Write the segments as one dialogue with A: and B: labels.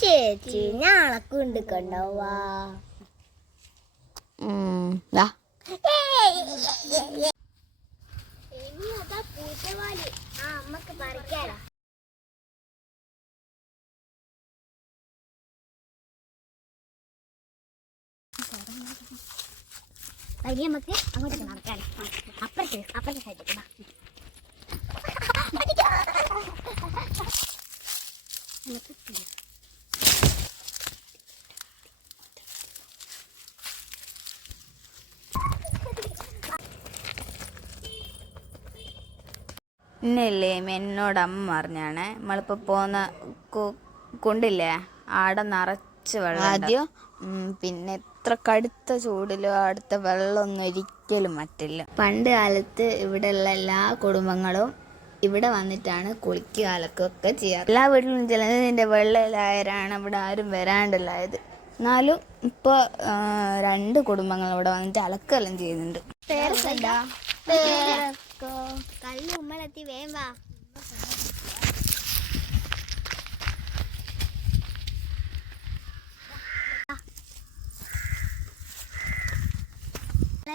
A: ചേച്ചി
B: ദാ.
A: പൂച്ചവാലി. ആ അമ്മയ്ക്ക് പറിക്കാലോ. വരി നമുക്ക് അങ്ങോട്ടേക്ക് നടക്കാലോ.
B: ഇന്നല്ലേ എന്നോട് അമ്മ പറഞ്ഞാണ് നമ്മളിപ്പോ പോന്ന കൊണ്ടില്ലേ കുണ്ടില്ലേ? ആടെ നിറച്ച് വെള്ളം ആദ്യം പിന്നെ എത്ര കടുത്ത ചൂടിലോ അടുത്ത വെള്ളമൊന്നും ഒരിക്കലും മറ്റില്ല പണ്ട് കാലത്ത് ഇവിടെയുള്ള എല്ലാ കുടുംബങ്ങളും ഇവിടെ വന്നിട്ടാണ് കുളിക്കുക അലക്കൊക്കെ ചെയ്യാറ്. എല്ലാ വീട്ടിലും ജലനിധിന്റെ വെള്ളമില്ലായവരാണ് ഇവിടെ ആരും വരാണ്ടല്ലായത് എന്നാലും ഇപ്പോൾ രണ്ട് കുടുംബങ്ങൾ ഇവിടെ വന്നിട്ട് അലക്കെല്ലാം ചെയ്യുന്നുണ്ട്. പേരൊക്കെ ഉണ്ടാ
A: കല്ല് ഉമ്മളെത്തി വേം വാ.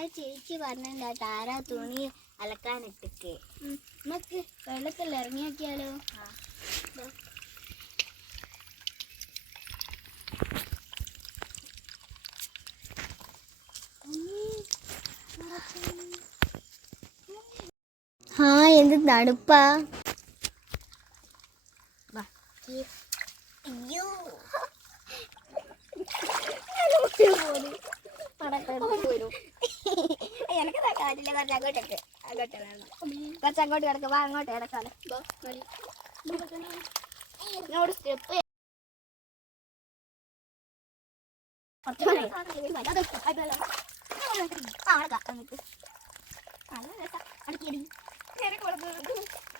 A: ചേച്ചി പറഞ്ഞിട്ട് ആരാ തുണി അലക്കാനിട്ടൊക്കെ നമുക്ക് വെള്ളത്തിൽ ഇറങ്ങിയാക്കിയാലോ? ആ എന്ത് തണുപ്പാ എനിക്ക് കാറ്റില്ല കുറച്ച് അങ്ങോട്ടേക്ക് അങ്ങോട്ട് കുറച്ച് അങ്ങോട്ട് കിടക്ക് വാ അങ്ങോട്ട് കിടക്കാലോ എന്നോട് സ്റ്റെപ്പ്
B: ഏമി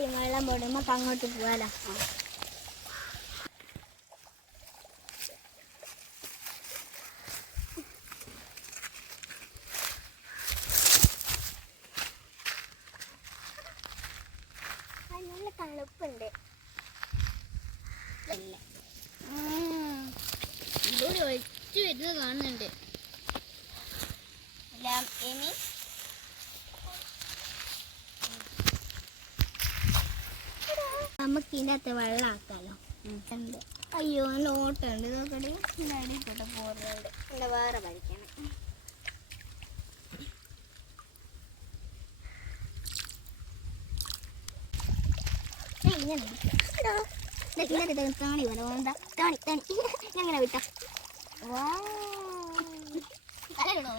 A: ആരുട്ടി വെള്ളം പോടും നമുക്ക് അങ്ങോട്ട് പോവാലോ. നല്ല തണുപ്പുണ്ട്. ഇവിടെ ഒറ്റ വരുന്നത് കാണുന്നുണ്ട്. എമി നമുക്ക് ഇതിനകത്ത് വെള്ളാക്കാലോ. ഉണ്ട് അയ്യോ നോട്ടുണ്ട്. നോക്കട്ടെ അടിപ്പെട്ട പോകുന്നുണ്ട് പിന്നെ വേറെ പഠിക്കണം ഇങ്ങനെ വിട്ട. വാ. തലയിടോ